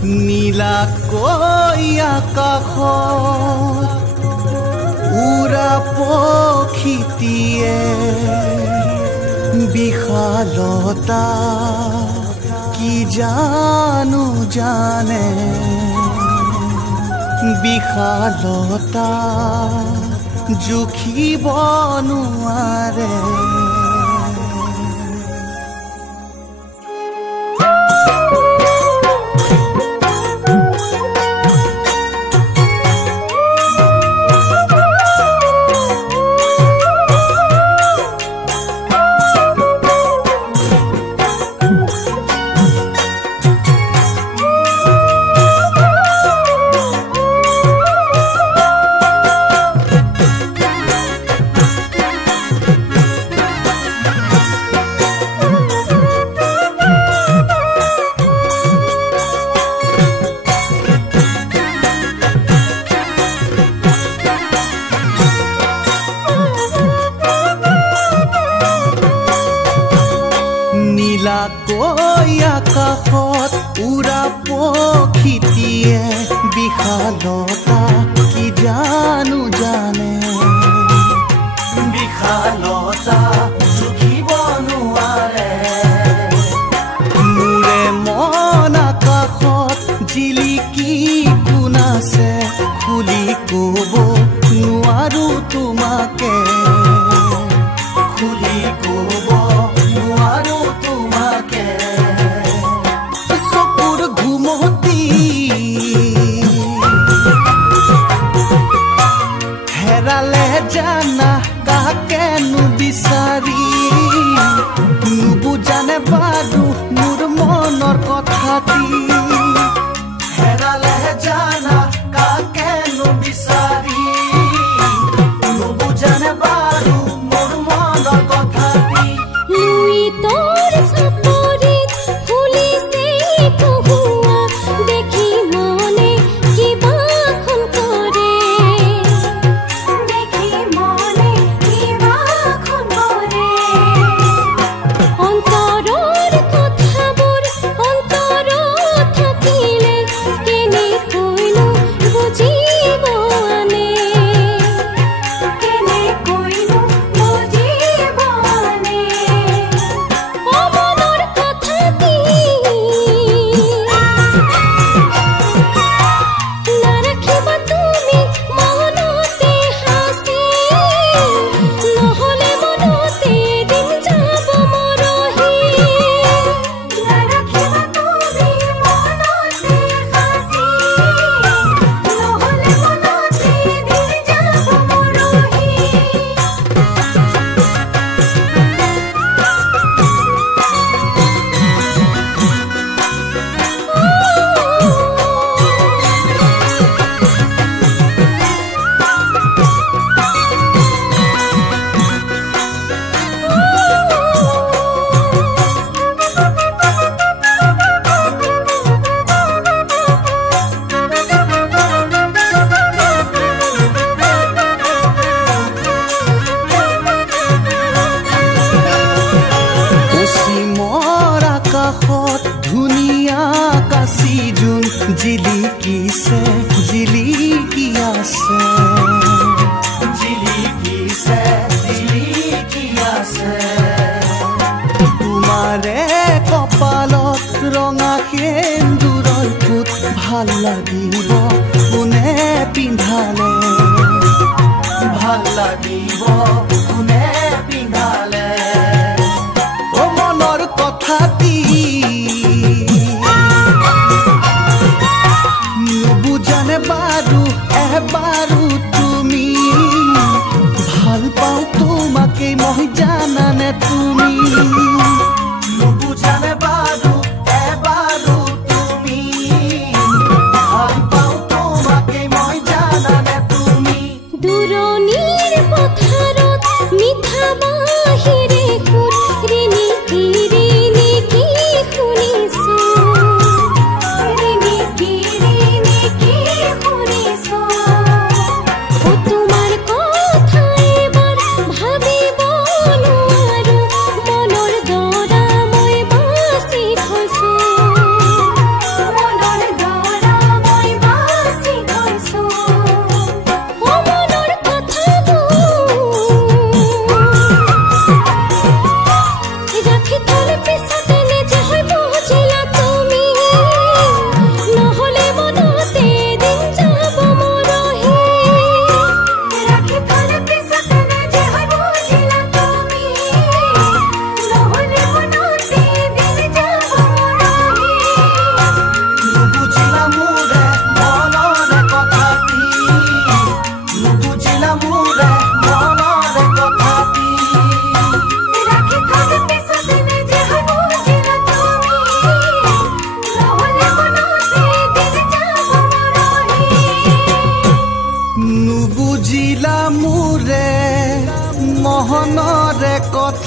নীলাকৈ আকাশত উৰা পক্ষীটিয়ে বিশালতা কি জানো জানে বিশালতা জুখিব নোৱাৰে নীলাকৈ আকাশত উৰা পক্ষীটিয়ে বিশালতা কি জানো জানে বিশালতা জুখিব নোৱাৰে মোৰে মন আকাশত জিলিকি কোন আছে খুলি ক'ব নোৱাৰো তোমাকে খুলি ক'ব নোৱাৰো তোমাকে চকুৰ ঘুমতি হেৰালে জানা কাকেনো বিচাৰি নুবুজানে বাৰু মোৰ মনৰ কথাটি হেৰালে জানা কাকেনো বিচাৰি নুবুজানে বাৰু মোৰ মনৰ কথাটি লুই তোর সাপরিত ফুলিছে কহুয়া দেখি মনে কিবা খন করে দেখি মনে কিবা খন করে অন্তৰৰ কথাবোৰ অন্তৰত থাকিলে কেনে কইনো বুজিব আনে কেনে কইনো বুজিব আনে অমনৰ কথাটি নাৰাখিবা তুমি মনতে হাসি নহলে মনতে দিন যাব মৰহি নাৰাখিবা তুমি মনতে হাসি নহলে মনতে দিন যাব মৰহি অসীমৰ আকাশত ধুনীয়া কাশী জোন জিলিকিছে জিলিকি আছে জিলিকিছে জিলিকি আছে তোমাৰে কপালত ৰঙা সেন্দুৰৰ ফুট ভাল লাগিব কোনে পিন্ধালে ভাল লাগিব কোনে পিন্ধালে ও মনৰ কথাটি নুবুজানে বাৰু এবাৰো তুমি ভাল পাওঁ তোমাকে মই জানানে তুমি নুবুজানে বাৰু এবাৰো তুমি ভাল পাওঁ তোমাকে মই জানানে তুমি দূৰণিৰ পথাৰত মিঠা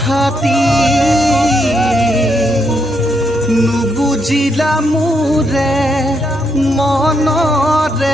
কথাটি নুবুজিলা মোৰে মনৰে